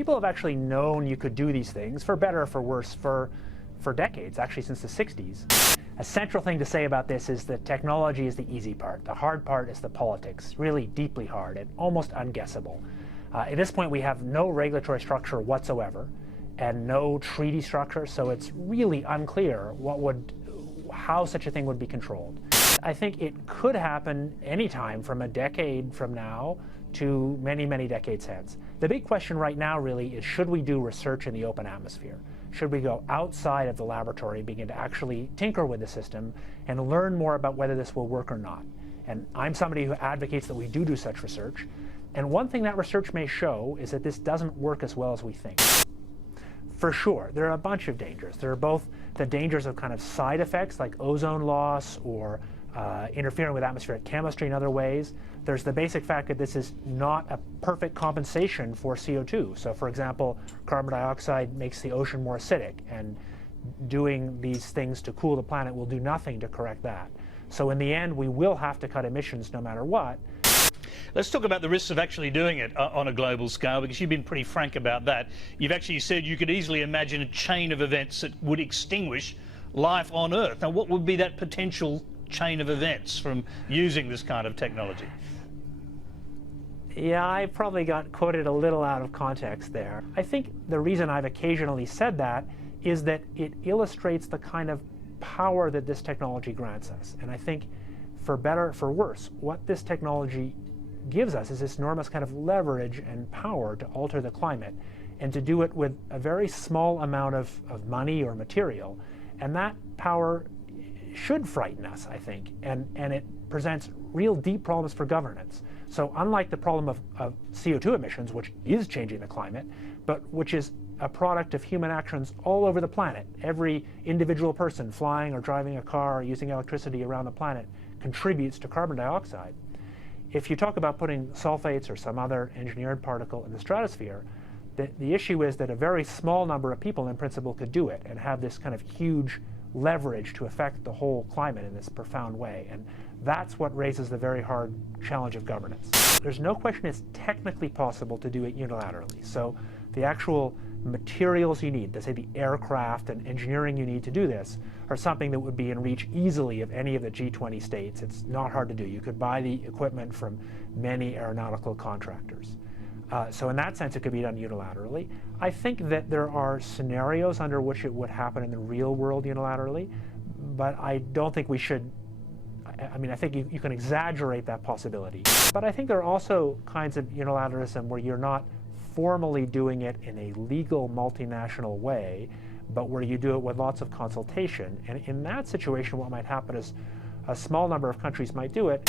people have actually known you could do these things, for better or for worse, for decades, actually since the 60s. A central thing to say about this is that technology is the easy part. The hard part is the politics, really deeply hard and almost unguessable. At this point, we have no regulatory structure whatsoever and no treaty structure, so it's really unclear how such a thing would be controlled. I think it could happen anytime from a decade from now to many, many decades hence. The big question right now really is, should we do research in the open atmosphere? Should we go outside of the laboratory and begin to actually tinker with the system and learn more about whether this will work or not? And I'm somebody who advocates that we do such research. And one thing that research may show is that this doesn't work as well as we think. For sure, there are a bunch of dangers. There are both the dangers of kind of side effects like ozone loss or interfering with atmospheric chemistry in other ways. There's the basic fact that this is not a perfect compensation for CO2. So for example, carbon dioxide makes the ocean more acidic, and doing these things to cool the planet will do nothing to correct that. So in the end, we will have to cut emissions no matter what. Let's talk about the risks of actually doing it on a global scale, because you've been pretty frank about that. You've actually said you could easily imagine a chain of events that would extinguish life on Earth. Now, what would be that potential chain of events from using this kind of technology? Yeah, I probably got quoted a little out of context there. I think the reason I've occasionally said that is that it illustrates the kind of power that this technology grants us. And I think, for better or for worse, what this technology gives us is this enormous kind of leverage and power to alter the climate, and to do it with a very small amount of money or material. And that power should frighten us, I think, and it presents real deep problems for governance. So unlike the problem of CO2 emissions, which is changing the climate, but which is a product of human actions all over the planet, every individual person flying or driving a car or using electricity around the planet contributes to carbon dioxide. If you talk about putting sulfates or some other engineered particle in the stratosphere, the issue is that a very small number of people in principle could do it and have this kind of huge leverage to affect the whole climate in this profound way. And that's what raises the very hard challenge of governance. There's no question it's technically possible to do it unilaterally. So the actual materials you need, let's say the aircraft and engineering you need to do this, are something that would be in reach easily of any of the G20 states. It's not hard to do. You could buy the equipment from many aeronautical contractors. So in that sense, it could be done unilaterally. I think that there are scenarios under which it would happen in the real world unilaterally, but I don't think we should. I mean, I think you can exaggerate that possibility. But I think there are also kinds of unilateralism where you're not formally doing it in a legal multinational way, but where you do it with lots of consultation. And in that situation, what might happen is a small number of countries might do it,